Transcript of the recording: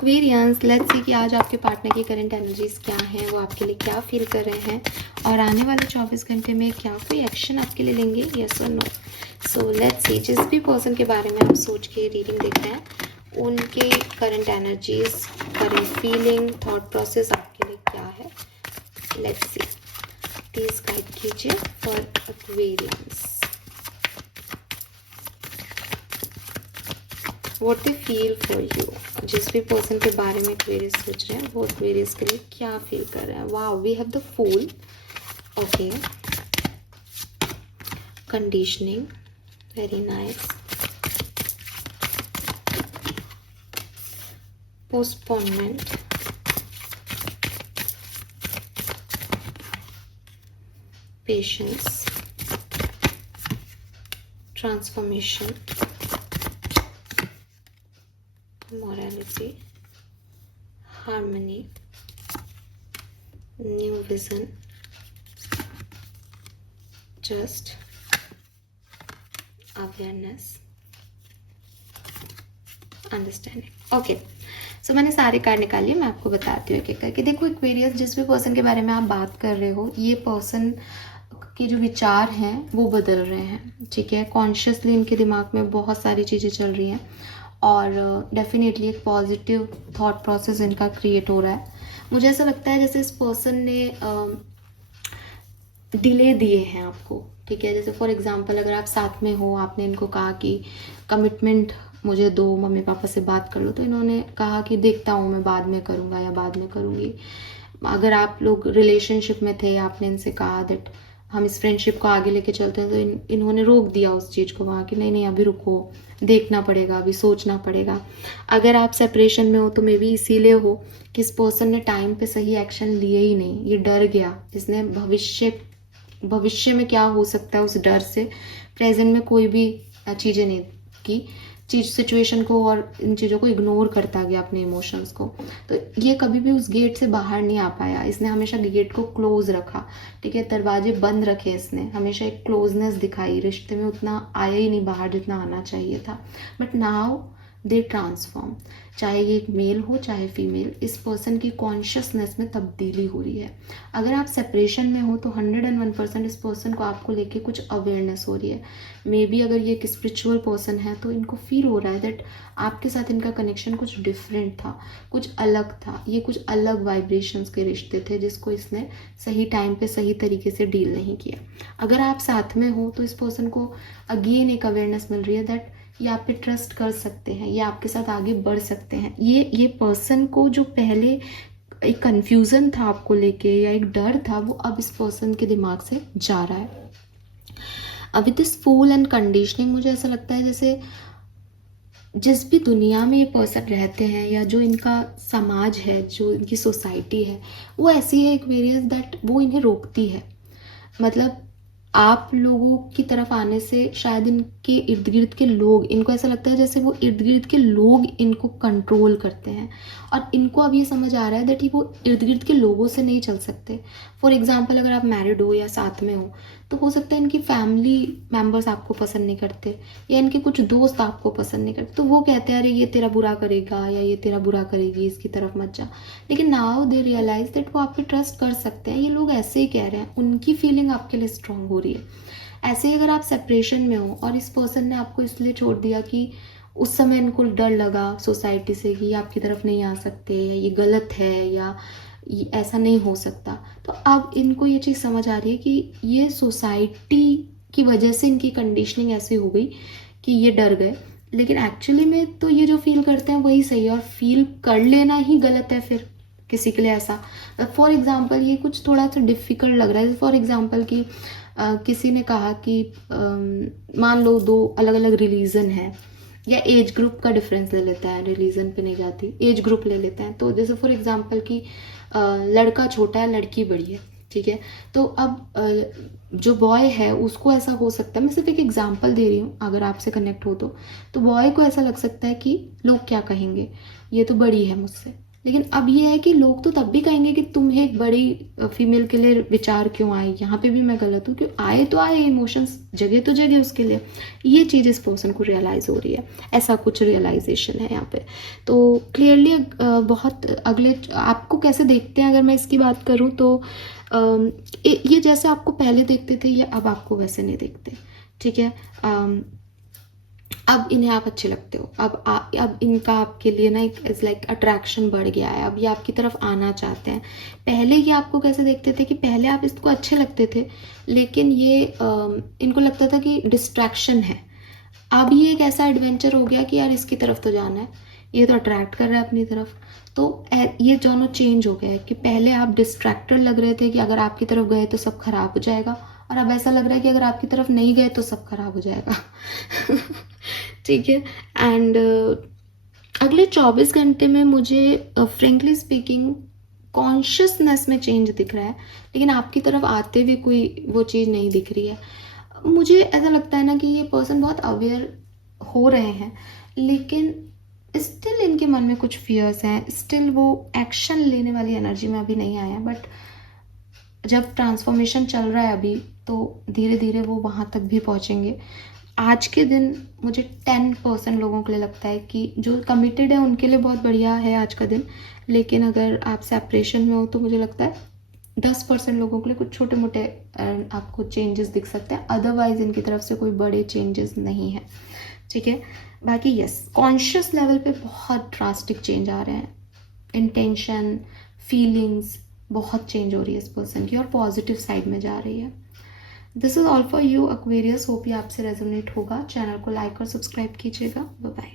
Aquarians, let's see कि आज आपके पार्टनर की करंट एनर्जीज क्या हैं, वो आपके लिए क्या फील कर रहे हैं और आने वाले 24 घंटे में क्या कोई एक्शन आपके लिए लेंगे, यस और नो। सो लेट्स सी, जिस भी पर्सन के बारे में आप सोच के रीडिंग देख रहे हैं उनके current energies, current feeling, thought process आपके लिए क्या है। लेट्स सी, प्लीज गाइड कीजिए for Aquarians, what they feel for you. जिस भी पर्सन के बारे में एक्वेरियस सोच रहे हैं वो एक्वेरियस के लिए क्या फील कर रहे हैं। Wow, we have the full, okay, conditioning, very nice, postponement, patience, transformation, morality, harmony, new vision, just, awareness, understanding। Okay, so मैंने सारे कार्ड निकाले, मैं आपको बताती हूँ एक एक करके। देखो एक्वेरियस, जिस भी पर्सन के बारे में आप बात कर रहे हो, ये पर्सन के जो विचार हैं वो बदल रहे हैं, ठीक है। कॉन्शियसली इनके दिमाग में बहुत सारी चीज़ें चल रही हैं और डेफिनेटली एक पॉजिटिव थॉट प्रोसेस इनका क्रिएट हो रहा है। मुझे ऐसा लगता है जैसे इस पर्सन ने डिले दिए हैं आपको, ठीक है। जैसे फॉर एग्जांपल अगर आप साथ में हो, आपने इनको कहा कि कमिटमेंट मुझे दो, मम्मी पापा से बात कर लो, तो इन्होंने कहा कि देखता हूँ मैं बाद में करूँगा या बाद में करूँगी। अगर आप लोग रिलेशनशिप में थे, आपने इनसे कहा दैट हम इस फ्रेंडशिप को आगे लेके चलते हैं, तो इन्होंने रोक दिया उस चीज़ को वहाँ कि नहीं नहीं अभी रुको, देखना पड़ेगा, अभी सोचना पड़ेगा। अगर आप सेपरेशन में हो तो मे बी इसीलिए हो कि इस पर्सन ने टाइम पे सही एक्शन लिए ही नहीं, ये डर गया। इसने भविष्य में क्या हो सकता है उस डर से प्रेजेंट में कोई भी चीज़ें नहीं की, सिचुएशन को और इन चीज़ों को इग्नोर करता गया, अपने इमोशंस को। तो ये कभी भी उस गेट से बाहर नहीं आ पाया। इसने हमेशा गेट को क्लोज रखा, ठीक है, दरवाजे बंद रखे। इसने हमेशा एक क्लोजनेस दिखाई, रिश्ते में उतना आया ही नहीं बाहर जितना आना चाहिए था। बट नाउ दे ट्रांसफॉर्म, चाहे ये एक मेल हो चाहे फीमेल, इस पर्सन की कॉन्शियसनेस में तब्दीली हो रही है। अगर आप सेपरेशन में हो तो 101% इस पर्सन को आपको लेके कुछ अवेयरनेस हो रही है। मे बी अगर ये एक स्पिरिचुअल पर्सन है तो इनको फील हो रहा है दैट आपके साथ इनका कनेक्शन कुछ डिफरेंट था, कुछ अलग था, ये कुछ अलग वाइब्रेशंस के रिश्ते थे जिसको इसने सही टाइम पे सही तरीके से डील नहीं किया। अगर आप साथ में हो तो इस पर्सन को अगेन एक अवेयरनेस मिल रही है दैट ये आप पे ट्रस्ट कर सकते हैं, ये आपके साथ आगे बढ़ सकते हैं। ये पर्सन को जो पहले एक कन्फ्यूज़न था आपको लेके या एक डर था, वो अब इस पर्सन के दिमाग से जा रहा है। अभी दिस फूल एंड कंडीशनिंग, मुझे ऐसा लगता है जैसे जिस भी दुनिया में ये पर्सन रहते हैं या जो इनका समाज है, जो इनकी सोसाइटी है, वो ऐसी है एक्वेरियस दैट वो इन्हें रोकती है। मतलब आप लोगों की तरफ आने से शायद इनके इर्द गिर्द के लोग, इनको ऐसा लगता है जैसे वो इर्द गिर्द के लोग इनको कंट्रोल करते हैं और इनको अब ये समझ आ रहा है दैट वो इर्द गिर्द के लोगों से नहीं चल सकते। फॉर एग्जांपल अगर आप मैरिड हो या साथ में हो तो हो सकता है इनकी फैमिली मेम्बर्स आपको पसंद नहीं करते या इनके कुछ दोस्त आपको पसंद नहीं करते, तो वो कहते हैं अरे ये तेरा बुरा करेगा या ये तेरा बुरा करेगी, इसकी तरफ मत जा। लेकिन नाउ दे रियलाइज दैट वो आप पे ट्रस्ट कर सकते हैं, ये लोग ऐसे ही कह रहे हैं, उनकी फीलिंग आपके लिए स्ट्रांग हो रही है। ऐसे ही अगर आप सेपरेशन में हो और इस पर्सन ने आपको इसलिए छोड़ दिया कि उस समय इनको डर लगा सोसाइटी से कि आपकी तरफ नहीं आ सकते, ये गलत है या ऐसा नहीं हो सकता, तो अब इनको ये चीज़ समझ आ रही है कि ये सोसाइटी की वजह से इनकी कंडीशनिंग ऐसी हो गई कि ये डर गए। लेकिन एक्चुअली में तो ये जो फील करते हैं वही सही है और फील कर लेना ही गलत है फिर किसी के लिए ऐसा। फॉर एग्जांपल ये कुछ थोड़ा सा डिफ़िकल्ट लग रहा है। फॉर एग्जांपल कि किसी ने कहा कि मान लो दो अलग अलग रिलीजन है या एज ग्रुप का डिफरेंस ले लेता है, रिलीजन पे नहीं जाती, एज ग्रुप ले लेते हैं। तो जैसे फॉर एग्जांपल कि लड़का छोटा है लड़की बड़ी है, ठीक है, तो अब जो बॉय है उसको ऐसा हो सकता है, मैं सिर्फ एक एग्जांपल दे रही हूँ, अगर आपसे कनेक्ट हो तो बॉय को ऐसा लग सकता है कि लोग क्या कहेंगे, ये तो बड़ी है मुझसे, लेकिन अब ये है कि लोग तो तब भी कहेंगे कि तुम्हें एक बड़ी फीमेल के लिए विचार क्यों आए, यहाँ पे भी मैं गलत हूँ, क्यों आए तो आए, इमोशंस जगह तो जगह उसके लिए। ये चीज़ इस पर्सन को रियलाइज़ हो रही है, ऐसा कुछ रियलाइजेशन है यहाँ पे। तो क्लियरली बहुत अगले आपको कैसे देखते हैं, अगर मैं इसकी बात करूँ तो ये जैसे आपको पहले देखते थे ये अब आपको वैसे नहीं देखते, ठीक है। अब इन्हें आप अच्छे लगते हो, अब इनका आपके लिए ना एक इज़ लाइक अट्रैक्शन बढ़ गया है, अब ये आपकी तरफ आना चाहते हैं। पहले ये आपको कैसे देखते थे कि पहले आप इसको अच्छे लगते थे, लेकिन ये इनको लगता था कि डिस्ट्रैक्शन है। अब ये एक ऐसा एडवेंचर हो गया कि यार इसकी तरफ तो जाना है, ये तो अट्रैक्ट कर रहा है अपनी तरफ। तो ये दोनों चेंज हो गया है कि पहले आप डिस्ट्रैक्टेड लग रहे थे कि अगर आपकी तरफ गए तो सब खराब हो जाएगा, और अब ऐसा लग रहा है कि अगर आपकी तरफ नहीं गए तो सब खराब हो जाएगा। ठीक है। एंड अगले 24 घंटे में मुझे फ्रेंकली स्पीकिंग कॉन्शियसनेस में चेंज दिख रहा है, लेकिन आपकी तरफ आते हुए कोई वो चीज़ नहीं दिख रही है। मुझे ऐसा लगता है ना कि ये पर्सन बहुत अवेयर हो रहे हैं, लेकिन स्टिल इनके मन में कुछ फियर्स हैं, स्टिल वो एक्शन लेने वाली एनर्जी में अभी नहीं आया है। बट जब ट्रांसफॉर्मेशन चल रहा है अभी, तो धीरे धीरे वो वहाँ तक भी पहुँचेंगे। आज के दिन मुझे 10% लोगों के लिए लगता है कि जो कमिटेड है उनके लिए बहुत बढ़िया है आज का दिन, लेकिन अगर आप सेपरेशन में हो तो मुझे लगता है 10% लोगों के लिए कुछ छोटे मोटे आपको चेंजेस दिख सकते हैं, अदरवाइज इनकी तरफ से कोई बड़े चेंजेस नहीं है, ठीक है। बाकी यस, कॉन्शियस लेवल पे बहुत ड्रास्टिक चेंज आ रहे हैं, इंटेंशन, फीलिंग्स बहुत चेंज हो रही है इस पर्सन की और पॉजिटिव साइड में जा रही है। This is all for you Aquarius, hope ये आपसे रेजोनेट होगा। चैनल को लाइक और सब्सक्राइब कीजिएगा। Bye bye.